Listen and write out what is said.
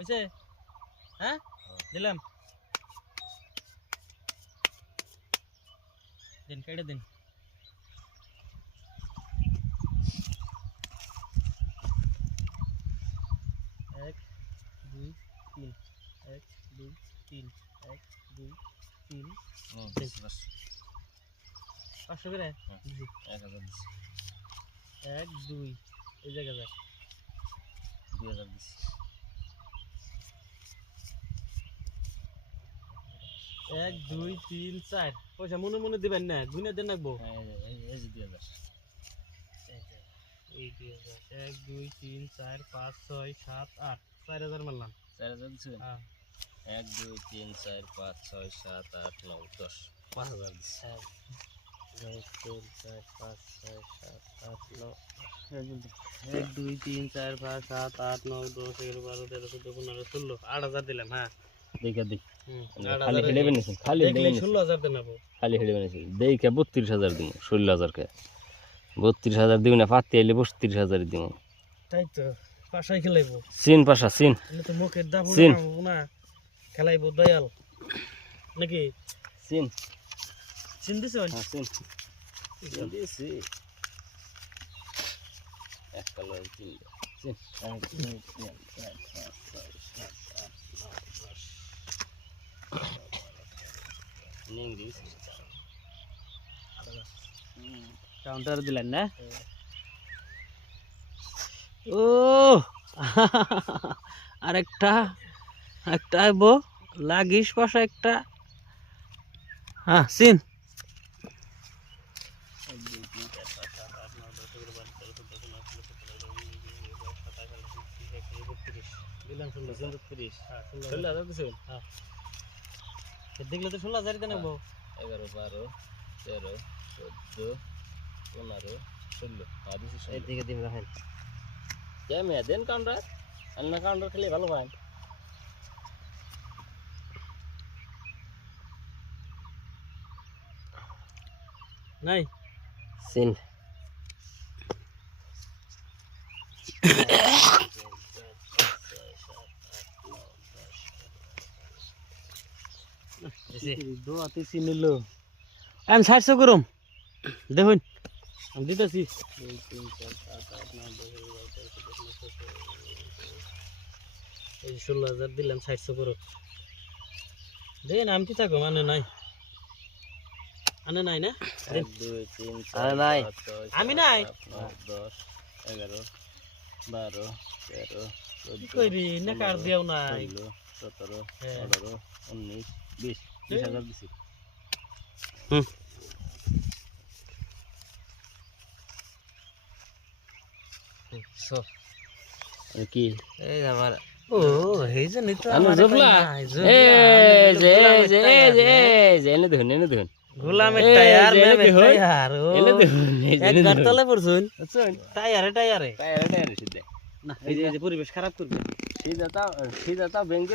হইছে হ্যাঁ দিলাম দিন কেটে দিন এক দুই তিন এক দুই তিন এক দুই তিন 500 করে দিছি 1000 দিছি এক দুই এই জায়গা যা 2000 দিছি এক দুই তিন চার পয়সা মনে মনে দিবেন না গুনে দেন রাখবো এই যে 2000 এই 2000 এক দুই তিন চার পাঁচ ছয় সাত আট 4000 মারলাম 4000 দিছি হ্যাঁ 1 2 3 4 5 6 7 8 9 10 5000 দিছি এক দুই তিন চার পাঁচ সাত আট নয় 10 11 12 13 14 15 16 8000 দিলাম হ্যাঁ দেখা দেখ খালি খালি হেডে বেনেছেন খালি হেডে বেনেছেন 16000 দেন আপু খালি হেডে বেনেছেন দেখা 32000 দিমু 16000 কে 32000 দিবি না পাতি আইলে 32000 দিমু তাই তো পাশাই খেলাইবো সিন পাশা সিন এনে তো মুখের দাম সিন। না খেলাইবো দয়াল নাকি সিন চিন দিছেন হ্যাঁ সিন সিন দিছি এক কালার সিন সিন 1 2 3 4 5 6 7 8 9 নিং দিস কাউন্টার দিলেন না ও আরেকটা একটা আইবো লাগিস পাশা একটা হ্যাঁ সিন দেখলে তো 16000 দেন 11 12 13 14 15 16 আর দিছি এদিকে দিন রাখেন কে মে দেন কাউন্টার আন্না কাউন্টার খেলে ভালো পায় নাই সিন দোয়াতে চিনিলো আমি 700 করুম দেখুন আমি দিতেছি 2 3 4 5 8 9 10 11 12 13 14 15 16 এই 16000 দিলাম 700 করো দেন আমি কি থাকো মানে নাই আনে নাই না 1 2 3 আরে 4 নাই 5 6 আমি নাই 10 11 12 13 কি কইবি না কার দিও নাই 17 18 19 20 20000 দিছি সো কি এই আমার ও হেই যে নিতো আনো আমার জবলা এই যে এনে দেখুন গোলামের টায়ার মেমের টায়ার ও এনে দেখুন এক গাড়তলে পড়ছুন টায়ারে টায়ারে সিদ্ধে না এই যে পরিবেশ খারাপ করবে সিধা তাও ব্যাংকে